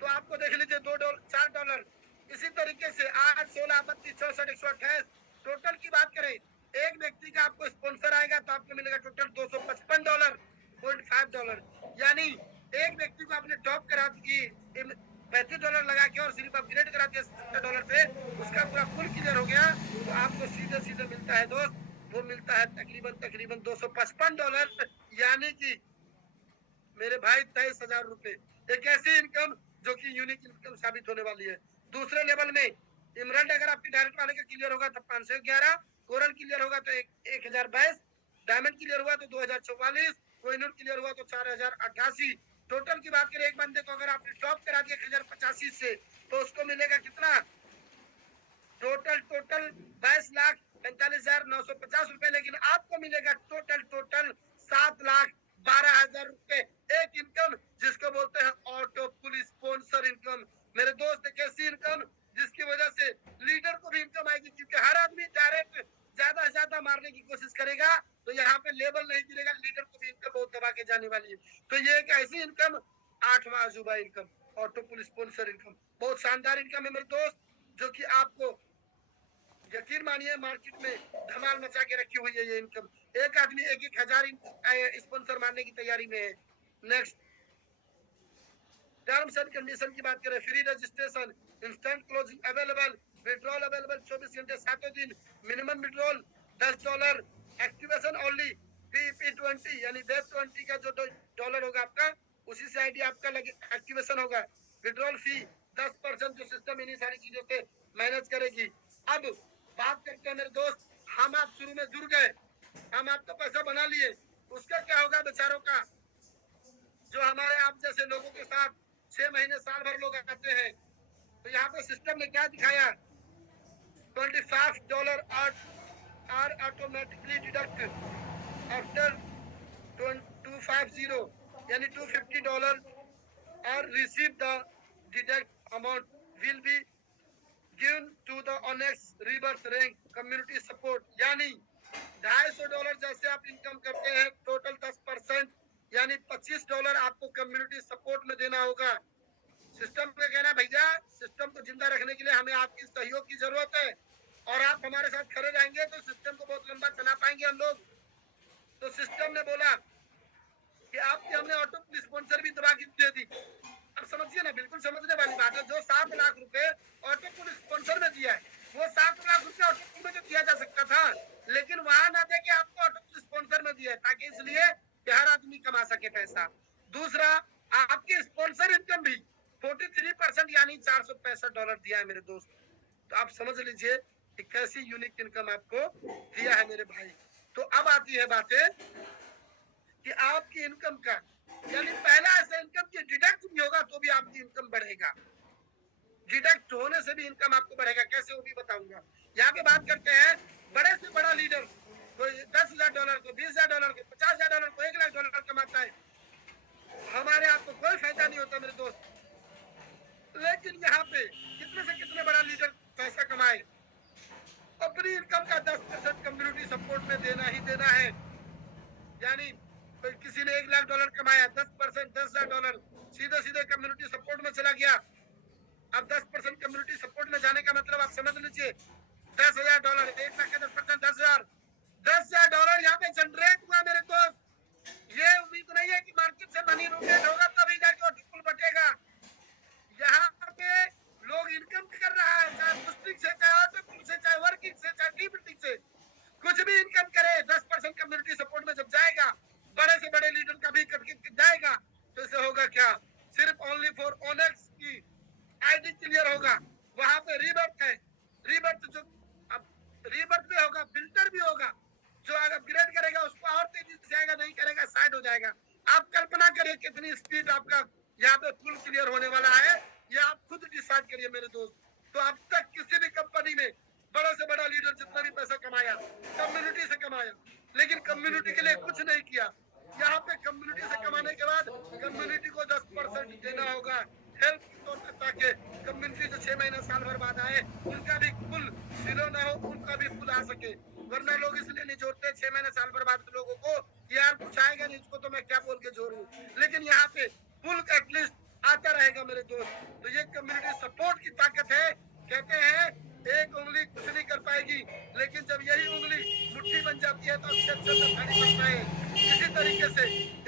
तो आपको देख लीजिए $4। इसी तरीके से 8, 16, 32, 64, 128 टोटल की बात करें, एक व्यक्ति का आपको स्पॉन्सर आएगा तो आपको मिलेगा टोटल $255.5, यानी एक व्यक्ति को आपने टॉप करा दी $35 लगा के और सिर्फ अपग्रेड करा दिया $70 पे, उसका पूरा फुल क्लियर हो गया तो आपको सीधे सीधे मिलता है दोस्त, वो मिलता है तकरीबन $255, यानी कि मेरे भाई 23,000 रुपए। एक ऐसी इनकम जो कि यूनिक इनकम साबित होने वाली है। दूसरे लेवल में इमराल्ड अगर आपकी डायरेक्ट वाले का क्लियर होगा तो 511, कोरल क्लियर होगा तो 1022, डायमंड क्लियर हुआ तो 2044, कोहिनूर क्लियर हुआ तो 4088। टोटल की बात करें, एक बंदे को अगर आपने टॉप करा दिया 1085 से तो उसको मिलेगा कितना? टोटल 22,45,950 रुपए, लेकिन आपको मिलेगा टोटल 7,12,000 रुपए एक इनकम, जिसको बोलते हैं ऑटो पुल स्पॉन्सर इनकम। मेरे दोस्त एक ऐसी इनकम जिसकी वजह से लीडर को भी इनकम आएगी, क्योंकि हर आदमी डायरेक्ट ज्यादा से ज्यादा मारने की कोशिश करेगा तो यहाँ पे लेवल नहीं गिरेगा, लीडर को भी इनकम बहुत दबा के जाने वाली है। तो ये एक ऐसी इनकम, 8वां अजूबा इनकम, ऑटो पुल स्पॉन्सर इनकम, बहुत शानदार इनकम है मेरे दोस्त, जो कि आपको यकीन मानिए मार्केट में धमाल मचा के रखी हुई है ये इनकम। एक आदमी 1,000 स्पॉन्सर मारने की तैयारी में है। नेक्स्ट, टर्म्स एंड कंडीशन की बात करें, free registration, instant closing available, withdrawal available 24 घंटे 7 दिन, minimum withdrawal $10, activation only PP20 यानी वेब 20 का जो डॉलर होगा आपका, उसी से आईडी आपका लगे एक्टिवेशन होगा। विड्रॉल फी 10% जो सिस्टम इन्हीं सारी चीजों से मैनेज करेगी। अब बात करते हैं मेरे दोस्त, हम आप शुरू में जुड़ गए, हम आप तो पैसा बना लिए, उसका क्या होगा बेचारों का? जो हमारे आप जैसे लोगों के साथ 6 महीने साल भर लोग आते हैं, तो यहाँ पे सिस्टम ने क्या दिखाया? $25 are automatically deducted after 250 यानी $250 or receive the deduct amount will be given to the Onyx Reverse Rank Community Support, यानी $250 जैसे आप इनकम करते हैं टोटल 10% यानी $25 आपको कम्युनिटी सपोर्ट में देना होगा। सिस्टम का कहना भैया, सिस्टम को जिंदा रखने के लिए हमें आपकी सहयोग की जरूरत है और आप हमारे साथ खड़े रहेंगे तो सिस्टम को बहुत लंबा चला पाएंगे हम लोग। तो सिस्टम ने बोला कि आपकी हमने ऑटो स्पॉन्सर भी दबा के दे दी। अब समझिए ना, बिल्कुल समझने वाली बात है, जो 7 लाख रुपए ऑटो पुल स्पॉन्सर में दिया है, वो 7 लाख रुपए ऑटो पुल में जो दिया जा सकता था, लेकिन वहां ना दे के आपको ऑटो पुल स्पॉन्सर में दिया है, ताकि इसलिए कि हर आदमी कमा सके पैसा। दूसरा, आपकी स्पॉन्सर इनकम भी 43% यानी $465 दिया है मेरे दोस्त। तो आप समझ लीजिए कि कैसी यूनिक इनकम आपको दिया है मेरे भाई। तो अब आती है बातें कि आपकी इनकम का, यानी पहला ऐसा इनकम की डिडक्ट भी होगा तो भी आपकी इनकम बढ़ेगा, डिडक्ट होने से भी इनकम आपको बढ़ेगा। कैसे वो भी बताऊंगा। यहाँ पे बात करते हैं बड़े से बड़ा लीडर, कोई $10,000 को, $20,000 को, $50,000 को, $1,00,000 कमाता है, हमारे आपको कोई फायदा नहीं होता मेरे दोस्त। लेकिन यहाँ पे कितने से कितने बड़ा लीडर पैसा कमाए, अपनी इनकम का 10% कम्युनिटी सपोर्ट में देना ही का मतलब आप समझ लीजिए $10,000, 1 लाख के 10%, $10,000 यहाँ पे जनरेट हुआ मेरे दोस्त। ये उम्मीद नहीं है कि मार्केट से मनी रोटेट होगा तभी जाके वो पुल बटेगा। यहाँ पे लोग इनकम कर रहा है, चाहे पुस्टिंग से, चाहे ऑटो पुल से, चाहे वर्किंग से, चाहे टी बिल्डिंग से, कुछ भी इनकम करे 10% कम्युनिटी सपोर्ट में जब जाएगा, बड़े से बड़े लीडर का भी कट जाएगा, तो इसे होगा क्या, सिर्फ ओनली फॉर ओनर्स की आईडी क्लियर होगा। वहां पे रीबर्थ है, रीबर्थ जो अब रीबर्थ भी होगा, फिल्टर भी होगा, जो अगर अपग्रेड करेगा उसको और तेजी से आएगा, नहीं करेगा साइड हो जाएगा। आप कल्पना करिए कितनी स्पीड आपका यहाँ पे फुल क्लियर होने वाला है, ये आप खुद डिसाइड करिए मेरे दोस्त। तो अब तक किसी भी कंपनी में बड़ा से बड़ा लीडर जितना भी पैसा कमाया कम्युनिटी से कमाया, लेकिन कम्युनिटी के लिए कुछ नहीं किया। यहाँ पे कम्युनिटी से कमाने के बाद कम्युनिटी को 10% देना होगा हेल्प के तौर पर, ताकि कम्युनिटी जो 6 महीने साल भर बाद आए उनका भी फुल जीरो ना हो, उनका भी फुल आ सके। वरना लोग इसलिए नहीं जोड़ते 6 महीने साल भर बाद लोगों को, यार कुछ आएगा नहीं, इसको तो मैं क्या बोल के जोड़ू। लेकिन यहाँ पे फुल एटलीस्ट आता रहेगा मेरे दोस्त। तो ये कम्युनिटी सपोर्ट की ताकत है। कहते हैं एक उंगली कुछ नहीं कर पाएगी, लेकिन जब यही उंगली मुट्ठी बन जाती है तो अच्छे अच्छे से खड़ी बनता है। इसी तरीके से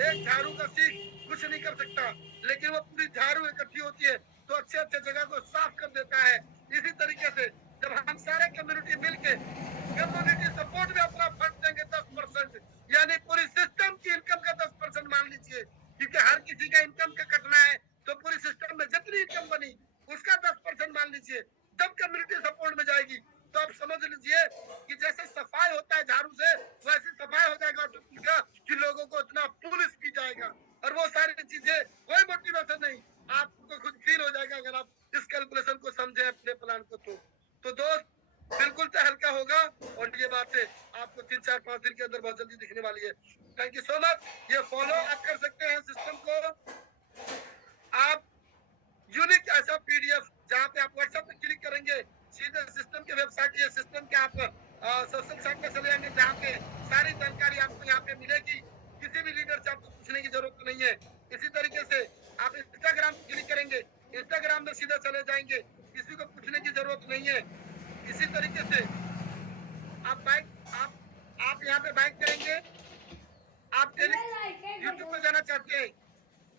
एक झाड़ू का सीख कुछ नहीं कर सकता, लेकिन वो पूरी झाड़ू इकट्ठी होती है तो अच्छे अच्छे जगह को साफ कर देता है। इसी तरीके से जब हम सारे कम्युनिटी मिलके कम्युनिटी सपोर्ट में अपना फंड देंगे 10%, यानी पूरी सिस्टम की इनकम का 10% मान लीजिए, क्योंकि हर किसी का इनकम का कटना है, तो पूरी सिस्टम में जितनी इनकम बनी उसका 10% मान लीजिए, जब कम्युनिटी सपोर्ट में जाएगी तो आप समझ लीजिए कि जैसे सफाई होता है झाड़ू से, वैसी सफाई हो जाएगा का कि लोगों को इतना पुलिस की जाएगा। और वो सारी चीजें कोई मोटिवेशन नहीं, आपको खुद फील हो जाएगा अगर आप इस कैलकुलेशन को समझे अपने प्लान को। तो दोस्त बिल्कुल तो हल्का होगा, और ये बातें आपको 3-4-5 दिन के अंदर बहुत जल्दी दिखने वाली है। Thank you so much. ये फॉलो आप कर सकते हैं सिस्टम को। आप यूनिक ऐसा पीडीएफ जहाँ पे आप व्हाट्सएप पे क्लिक करेंगे सीधे सिस्टम के वेबसाइट या सिस्टम के आप सोशल साइट पे चले जाएंगे, जहाँ पे सारी जानकारी आपको यहाँ पे मिलेगी। किसी भी लीडर से आपको पूछने की जरूरत नहीं है। इसी तरीके से आप इंस्टाग्राम पे क्लिक करेंगे, इंस्टाग्राम में सीधा चले जाएंगे, किसी को पूछने की जरूरत नहीं है। इसी तरीके से आप यहाँ पे बाइक करेंगे, आप यूट्यूब पे जाना चाहते हैं,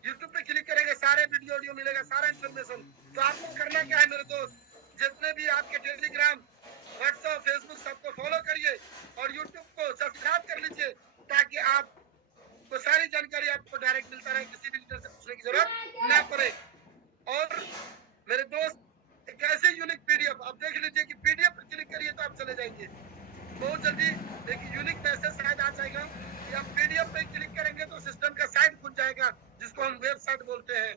यूट्यूब पे क्लिक करेंगे, सारे वीडियो मिलेगा, सारा इन्फॉर्मेशन। तो आपको करना क्या है मेरे दोस्त, जितने भी आपके टेलीग्राम, व्हाट्सएप, फेसबुक सबको फॉलो करिए और यूट्यूब को सब्सक्राइब कर लीजिए, ताकि आपको सारी जानकारी आपको डायरेक्ट मिलता रहे, किसी भी लीडर से पूछने की जरूरत ना पड़े। और मेरे दोस्त एक ऐसे यूनिक पीडीएफ आप देख लीजिए कि पीडीएफ पर क्लिक करिए तो आप चले जाएंगे, बहुत जल्दी एक यूनिक मैसेज शायद आ जाएगा कि आप पीडीएफ पे क्लिक करेंगे तो सिस्टम का साइट खुल जाएगा, जिसको हम वेबसाइट बोलते हैं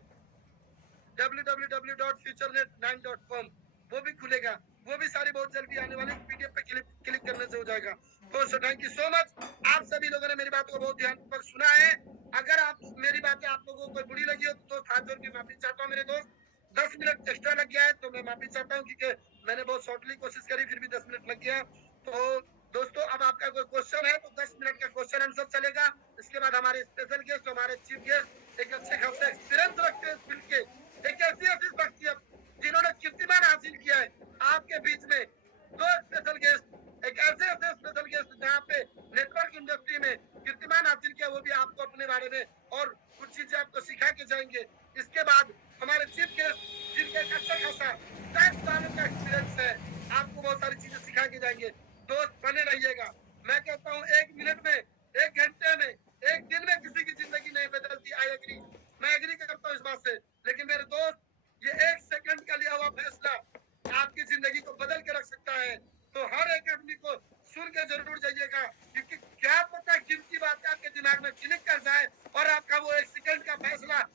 www.futurenet9.com, वो भी खुलेगा। वो भी सारी बहुत जल्दी आने वाली पीडीएफ पे क्लिक करने से हो जाएगा। तो थैंक यू सो मच। आप सभी लोगों ने मेरी बातों को बहुत ध्यानपूर्वक सुना है। अगर आप मेरी बातें आप लोगों को कोई बुरी लगी हो तो हाथ जोड़ के माफी चाहता हूँ मेरे दोस्त। 10 मिनट एक्स्ट्रा लग गया है तो मैं माफी चाहता हूँ, क्योंकि मैंने बहुत शॉर्टली कोशिश करी, फिर भी 10 मिनट लग गया। तो दोस्तों अब आपका कोई क्वेश्चन है तो 10 मिनट का क्वेश्चन आंसर चलेगा। इसके बाद हमारे स्पेशल गेस्ट, हमारे चीफ गेस्ट एक अच्छे खासे एक्सपीरियंस रखते हैं फील्ड के, एक ऐसी शख्सियत जिन्होंने कीर्तिमान हासिल किया है आपके बीच में। दो स्पेशल गेस्ट, एक ऐसे स्पेशल गेस्ट जहाँ पे नेटवर्क इंडस्ट्री में कीर्तिमान हासिल किया, वो भी आपको अपने बारे में और कुछ चीजें आपको सिखा के जाएंगे। इसके बाद हमारे चीफ गेस्ट जिनका एक अच्छा खासा 10 सालों का एक्सपीरियंस है, आपको बहुत सारी चीजें सिखा के जाएंगे। दोस्त बने रहिएगा। मैं कहता हूँ 1 मिनट में, 1 घंटे में, 1 दिन में किसी की जिंदगी नहीं बदलती। आई एग्री, मैं एग्री करता हूँ इस बात से। लेकिन मेरे दोस्त ये 1 सेकंड का लिया हुआ फैसला आपकी जिंदगी को बदल के रख सकता है। तो हर एक आदमी को सुन के जरूर जाइएगा, क्योंकि क्या पता कीमती बात आपके दिमाग में क्लिक कर जाए और आपका वो 1 सेकंड का फैसला